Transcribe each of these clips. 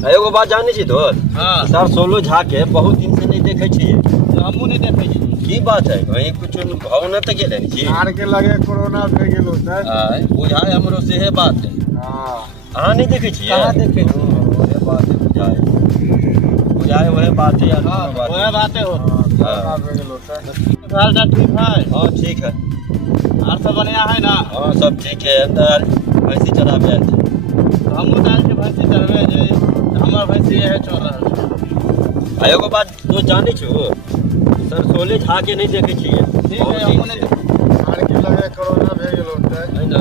एगो बात जानी छी तो हाँ सर सोलो झा के बहुत दिन से नहीं देखे छिए। हमहूँ नहीं देखे छी। की बात है कहीं कुछ भाव न त गेले छी आर के लगे कोरोना भे गेलो सर। हां बुझाए हमरो से है बात है। हां हां नहीं देखे छिए। कहाँ देखे छी? वही बात है बुझाए वही बात है यार। हाँ वह बातें हो। कोरोना भे गेलो सर। हाल चाल ठीक है? हां ठीक है। और सब बढ़िया है ना? हां सब ठीक है। अंदर भैंसी चराबे आयल छी। हमहूँ दाल के भैंसी चरबे जे हमर भैंसी यही चल रहल छै। एगो बात तो जानी छो सर सोले झा के नहीं देखे छिए। ठीक है हमहूँ नहीं देखे। आर के लगे कोरोना भे गेलो सर। है ना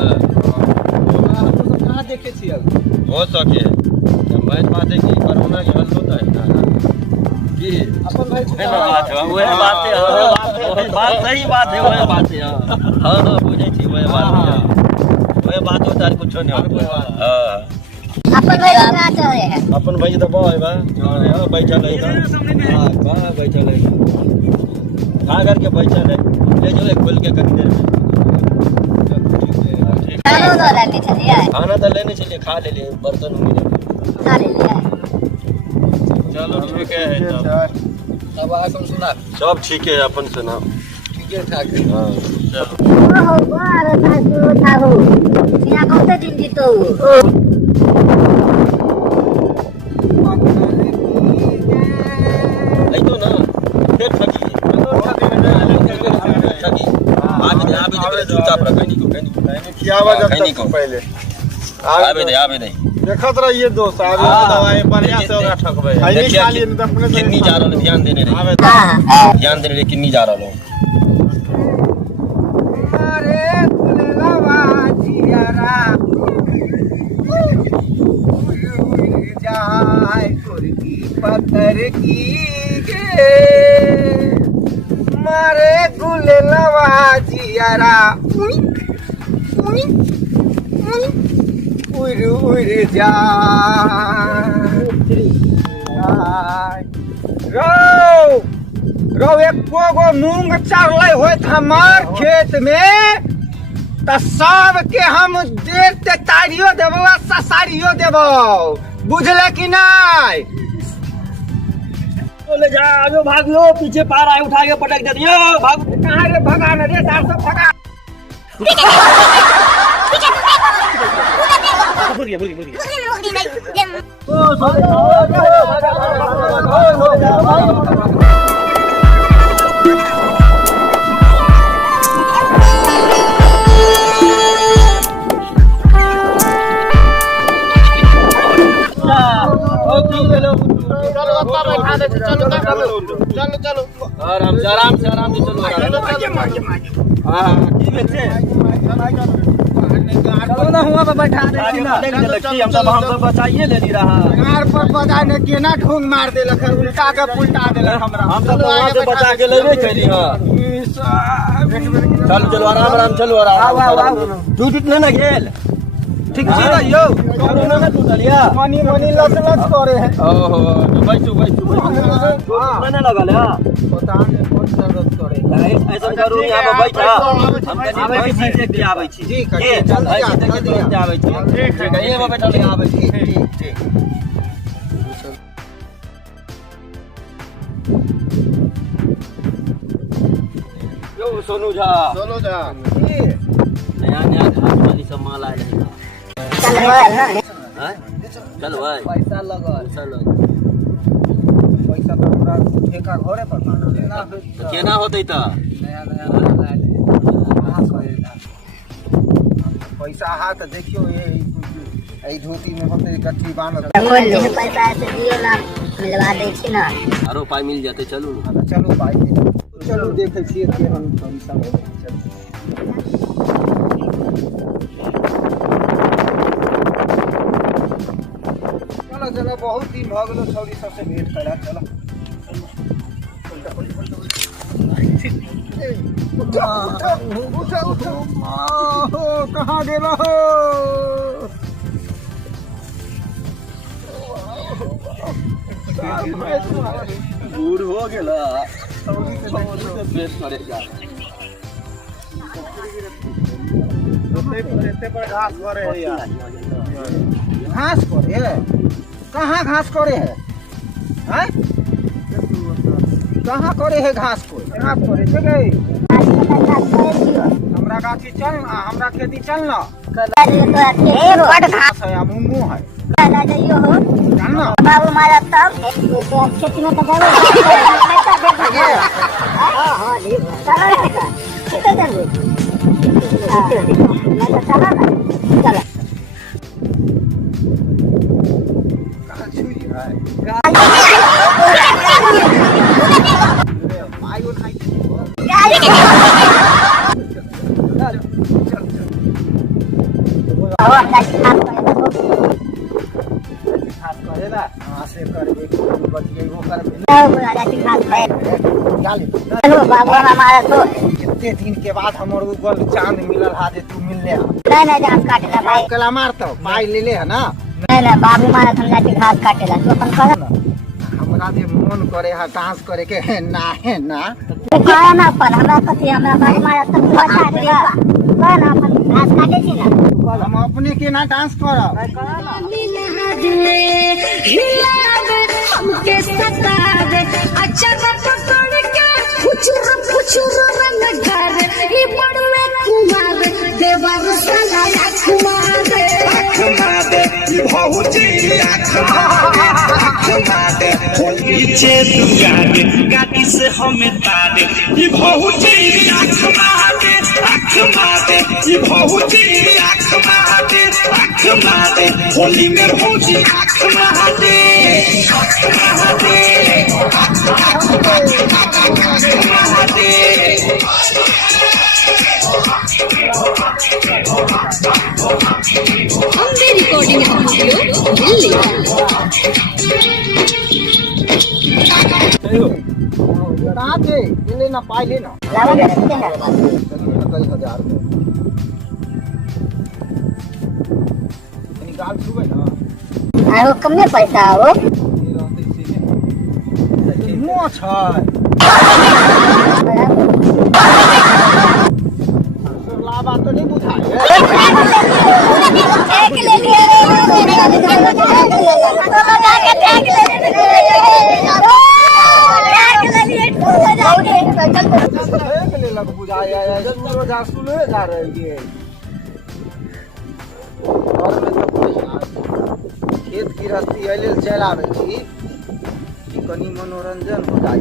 हमहूँ सब कहाँ देखे छी अब? हो सके मैं बात है कि कोरोना के हल होता है ना कि अपन भैंसी है ना बात है वही बात है। वही बात सही बात है वही बात है। हां हां बुझे छी वही बात है। वही बात होता है कुछ नहीं होता। हां अपन भाई कहाँ चल रहे हैं? अपन भाई तो बा है बा हां बैठल है इधर। हां बा बैठल है खा करके बैठल है। ले जो एक खोल के कहीं देर में खाना तो लेने चलिए। खाना तो लेने चलिए खा ले लिए बर्तन मिले खा ले लिया। चलो ठीक है तब। अब आसम सुना सब ठीक है अपन सुना ठीक है ठाक। हां ओहो बार था था हो। यहाँ कौन सा दिन जीतो? आई तो ना फिर ठगी ठगी आबे चुपचाप रख कहीं को क्या वजह कहीं तक को पहले आबे दे देखत रहिए दोस्त आगे दवाई बढ़िया से होगा ठकबे। आई खाली न अपने से किन्नी जा रहा ध्यान देने रे आवे हाँ ध्यान देने रे किन्नी जा रहा अरे फुलवा जियारा जाय कुर्की पत्थर की गे मारे गुलवा जियारा उड़ उड़ जाय रो एको गो मूंग चढ़ले होत हमार खेत में त सब के हम देर ते तारियो देबो ससारियो देबो बुझले कि नहीं? ले जा आगे भाग लो पीछे पार आए उठा के पटक दे दियो भाग कहाँ रे भगा न रे सार सब भगा। चलो आराम से चलो हां की बेचे चलो ना हुआ बैठा दे हम सब बचाइए ले ली रहा कार पर पता ने केना ढोंग मार देलक उल्टा के पुल्टा देलक हमरा। हम सब वहां से बचा के लेबे कैली हां चलो आराम चलो आराम टूट ना घेल ठीक छी ना यो कोरोना में टूटलिया मनी लस करे है। ओहो तो बैठो मैंने लगल है पता नहीं कौन जरूरत करे ऐसा करू यहां पे बैठा हम आबै छी देख के आबै छी ठीक है जल्दी देख के आबै छी ठीक है ये बैठल के आबै छी ठीक यो सोनू झा नया घाट वाली सब माल आए हैं चल भाई ना। हैं चल भाई पैसा लगल पैसा तो हमरा ठेका घरे पर ना तो केना होतै त नया लगा ले पैसा हा तो देखियो ये धोती में होते गट्ठी बांधल बोल दे पैसा से दियो ना मिलवा दे छी ना। आरो पाई मिल जाते चलू चलो भाई चलो देखे छिए के हम पैसा चलो बहुत दिन भ गेलो छौरी सबसे भेंट करा। चलो उठो कहाँ गेलो दूर हो गेला पेट करेगा एते पर घास करे है यार। घास करे कहाँ घास करे है हैं? कहाँ करे है घास को कहाँ करे छै गे हमरा गाछी चल ना हमरा खेती चल ना घास है मुंगू है चल ना बाबू मारा तब खेती में तो चलो कहाँ छुई है आयो नहीं चल घास करे ना हाँ से करबे बतिये वो करबे बाबू हमारा तो कितने दिन के बाद हमर गल चांद मिलल हा जे तू मिलले नहीं घास काटेला भाई कला मारतो पाई ले ले है ना नहीं बाबू मारा हम जाके घास काटेला तो अपन कर हमरा जे मन करे है डांस करे के है ना खाया ना अपन हमरा कथी हमरा बाबू मारा तब बचा दिया ना अपन घास काटे छी ना हम अपने के ना डांस करब हमके सतावे अच्छा पकड़ के फुचुर रंग कर ई बड़वे कुमार देवर साला कुमार पीछे तू आगे गाड़ी से हमें तारे ये बहुती आँख मारे ये बहुती आँख मारे होली में भौजी आँख मारे रिकॉर्डिंग दिल्ली कहाँ थे ले ना पाई ले ना लावा दे ना कई हजार निकाल सुबह ना आहो कम में पैसा हो मुँह छै लाभा तो नहीं बुझाए एक ले लिए सुने जा रही है घर में तो कोई खेत गृहस्थी अइले चल आवे छी कि कनी मनोरंजन हो जाए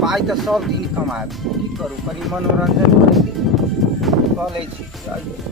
पाई तो सब दिन कमाए की करू कनी मनोरंजन करे कऽ लै छी